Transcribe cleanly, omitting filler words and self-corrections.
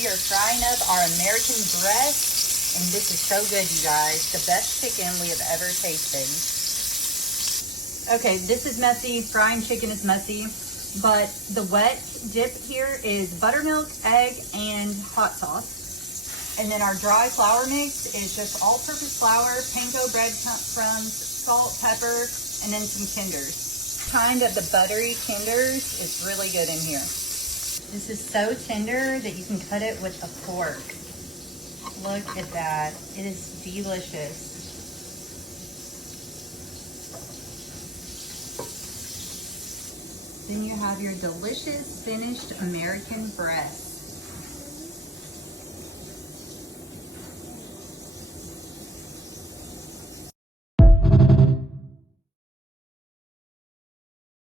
we are frying up our American breast, and this is so good, you guys. The best chicken we have ever tasted. Okay, this is messy. Frying chicken is messy, but the wet dip here is buttermilk, egg, and hot sauce. And then our dry flour mix is just all-purpose flour, panko breadcrumbs, salt, pepper, and then some Kinders. Kind of the buttery Kinders is really good in here. This is so tender that you can cut it with a fork. Look at that. It is delicious. Then you have your delicious finished American breast.